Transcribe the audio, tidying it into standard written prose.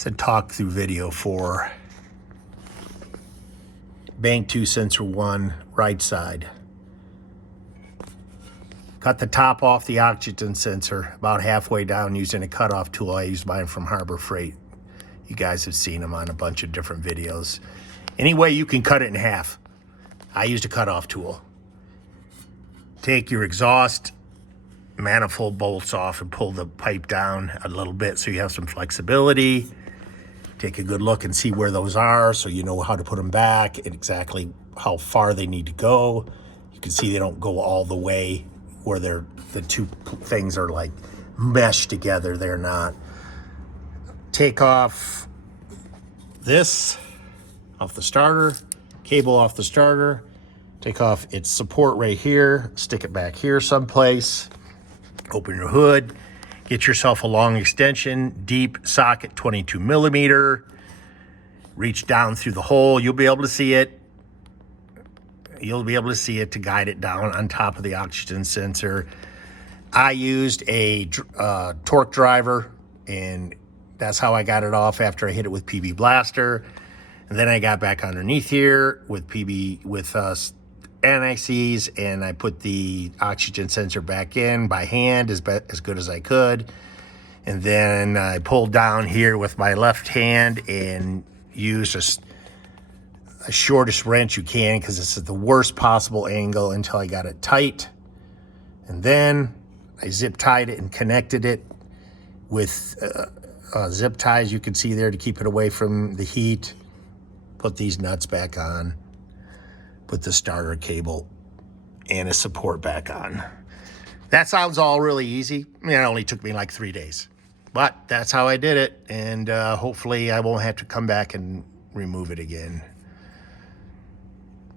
It's a talk through video for bank 2 sensor 1 right side. Cut the top off the oxygen sensor about halfway down using a cutoff tool. I use mine from Harbor Freight. You guys have seen them on a bunch of different videos. Any way you can cut it in half. I used a cutoff tool. Take your exhaust manifold bolts off and pull the pipe down a little bit so you have some flexibility. Take a good look and see where those are so you know how to put them back and exactly how far they need to go. You can see they don't go all the way where the two things are like meshed together. They're not. Take off this off the starter, cable off the starter, take off its support right here, stick it back here someplace, open your hood, get yourself a long extension, deep socket, 22 millimeter, reach down through the hole. You'll be able to see it. You'll be able to see it to guide it down on top of the oxygen sensor. I used a torque driver, and that's how I got it off after I hit it with PB Blaster. And then I got back underneath here with anti-seize, and I put the oxygen sensor back in by hand as good as I could. And then I pulled down here with my left hand and used a shortest wrench you can because it's at the worst possible angle until I got it tight. And then I zip tied it and connected it with zip ties you can see there to keep it away from the heat. Put these nuts back on, put the starter cable and a support back on. That sounds all really easy. I mean, it only took me like 3 days, but that's how I did it. And hopefully I won't have to come back and remove it again.